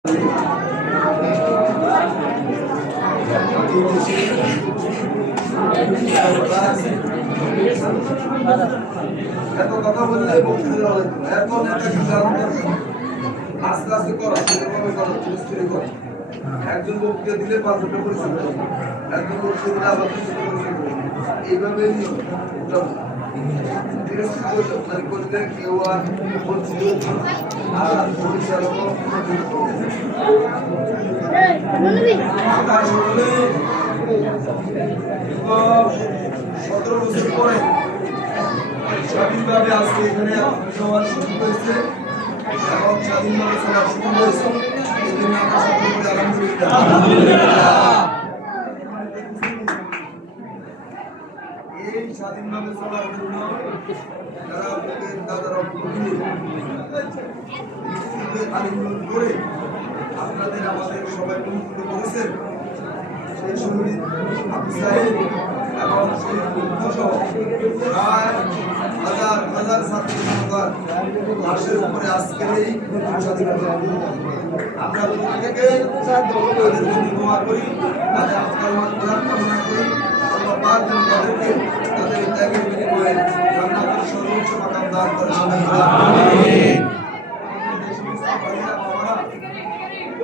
এত কথা বললে এখন আস্তে আস্তে করো, একজন বক্তৃতা দিলে 5 ঘন্টা পরিশ্রম করো, একজন বক্তৃতা দিলে আবার এইভাবে করলে কেউ আর পরিচালক 17 বছর পরে স্বাধীনভাবে আজকে এখানে সবার সুযোগ হয়েছে এবং স্বাধীনভাবে সবার সুযোগ হয়েছে। এই জন্য আমরা সকলে আলহামদুলিল্লাহ। এই স্বাধীনভাবে চলার জন্য যারা দাদারা আলিঙ্গন করে আপনাদের আমাদের সবাই অনুকূল করেছেন, সেই শহীদ আবু সাহেব এবং সেই সহ প্রায় হাজার হাজার ছাত্র জনতার লাশের উপরে আজকের এই স্বাধীনতা আমরা প্রত্যেকে তাদের জন্য দোয়া করি, তাদের আত্মার মাগফিরাত কামনা করি। আল্লাহ পাক যেন তাদেরকে তাদের ত্যাগের বিনিময়ে জান্নাতের সর্বোচ্চ মাকাম দান করেন। আমিন।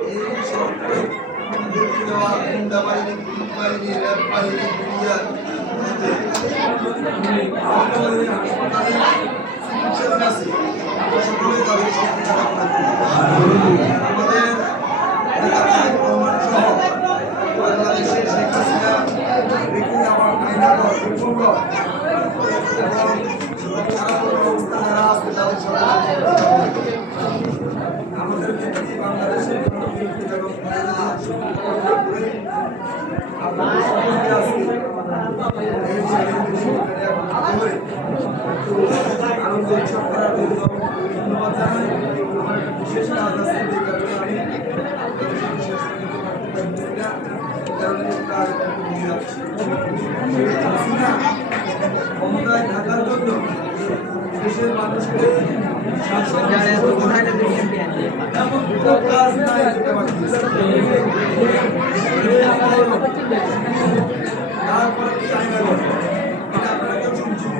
এই সরকারে দেখতে দেওয়া গুন্ডা বাহিনী, পুলিশ বাহিনী, র্যাব বাহিনী, মিডিয়া সকলে তাদের আমাদের বাংলাদেশের শেখ হাসিনা আমার আইনাগর এবং অবস্থা যারা আছে তাদের আমাদের বাংলাদেশের আনন্দ উৎসব করার জন্য ধন্যবাদ জানাই। আমার একটা বিশেষ কাজ আছে, যে কারণে আমি ক্ষমতায় থাকার জন্য দেশের মানুষকে এমন কোনো কাজ নাই যেটা বাকি তারপরে কি আইনা করবে এটা আপনারা কেউ শুনছেন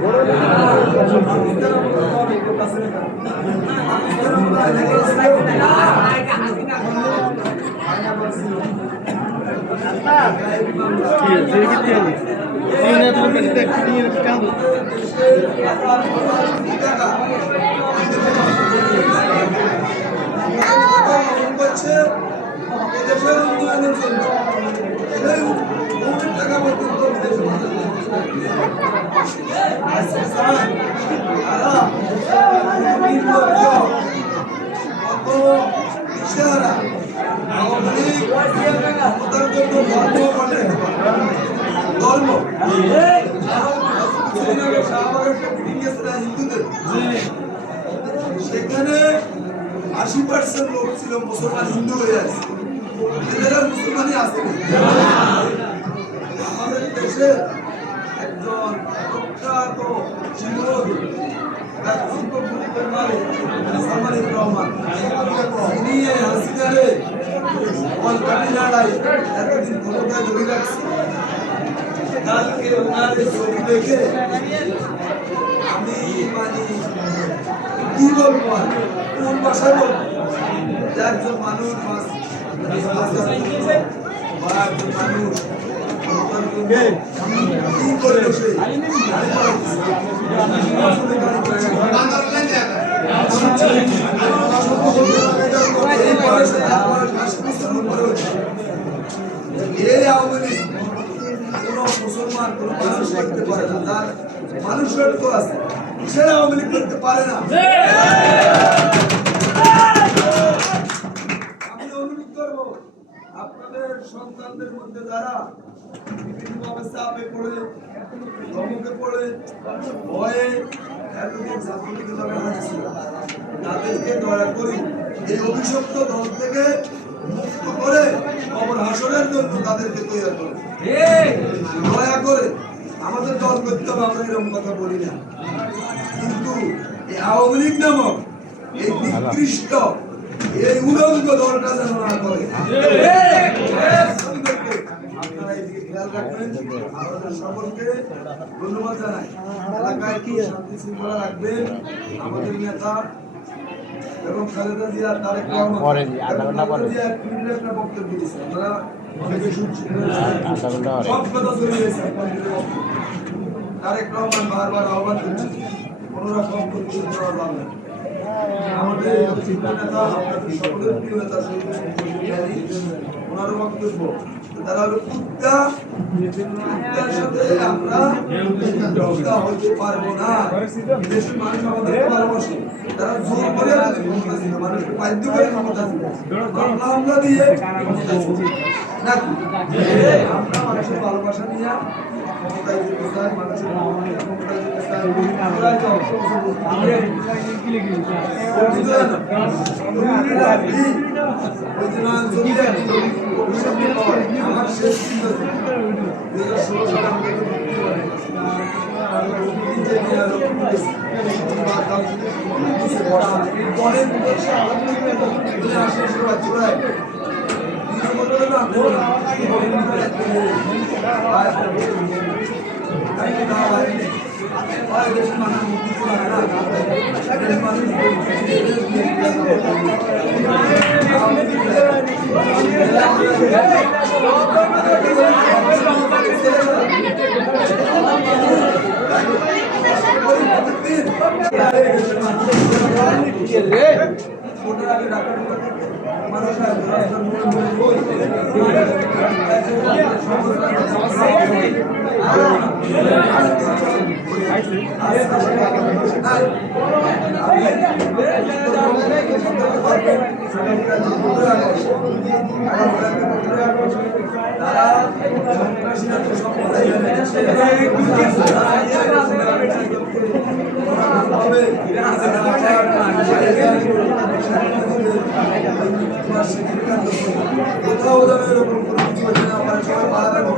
দেশের উন্নয়নের জন্য সেই টাকা পর্যন্ত বিদেশে ধর্ম হিন্দুদের সেখানে 80% লোক ছিল মুসলমান, হিন্দু হয়ে আছে, এদের মুসলমানই আছে। আমাদের দেশে একজন প্রখ্যাত এতদিন ক্ষমতায় ধরে রাখছে। কালকে ওনাদের ছবি দেখে আমি কি বলবো, কোন ভাষায় বলবো, একজন মানুষ কি করলো সে মুসলমান কোন মানুষ করতে পারে না, তার মানুষত্ব আছে, সে আওয়ামী লীগ করতে পারে না। আমি অনুরোধ করবো আপনাদের সন্তানদের মধ্যে যারা বিভিন্নভাবে চাপে পড়ে, ধমকে পড়ে, ভয়ে এতদিন ছাত্রলীগের দলে হাঁটছিল, তাদেরকে দয়া করি এই অভিশপ্ত দল থেকে মুক্ত করে কবর হাসরের জন্য তাদেরকে তৈরি করে দয়া করে আমাদের দল করতে হবে। আমরা এরকম কথা বলি না, কিন্তু এই আওয়ামী লীগ নামক এই নিকৃষ্ট এই উলঙ্গ দলটা যেন করবেন। আমাদের সকলকে ধন্যবাদ জানাই। এলাকায় কি শান্তি শৃঙ্খলা রাখবেন আমাদের নেতা এবং খালেদা জিয়া তারেক রহমান একটা বক্তব্য দিয়েছে, আপনারা অনেকে শুনছেন, সব কথা চলে গেছে। তারেক রহমান বারবার আহ্বান করছে কোনো রকম প্রতিশোধ নেওয়া যাবে না। আমাদের নেতা আপনাদের সকলের প্রিয় নেতা ওনার বক্তব্য তারা হলো কুত্তার সাথে আমরা কুত্তা হইতে পারবো না। দেশের মানুষ আমাদেরকে ভালোবাসে, তারা জোর করে আমাদের ক্ষমতা ছিল, মানুষকে বাধ্য করে ক্ষমতা ছিল, আমরা দিয়ে ক্ষমতা ছিল নাকি আমরা মানুষের ভালোবাসা নিয়ে ক্ষমতায় যেতে চাই, মানুষের ক্ষমতায় যেতে চাই। আমার শেষ চিন্তা 2016 সালে কোথাও যাবে এরকম কোনো কিছু হচ্ছে না। আমার সবাই ভালো থাকবে।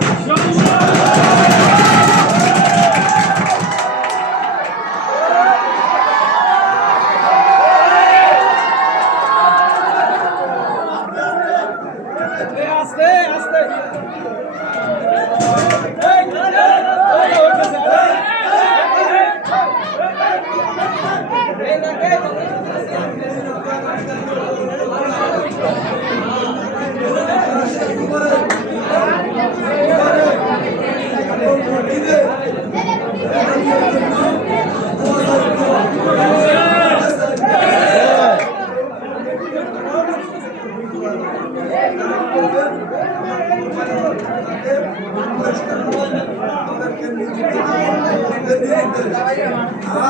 আর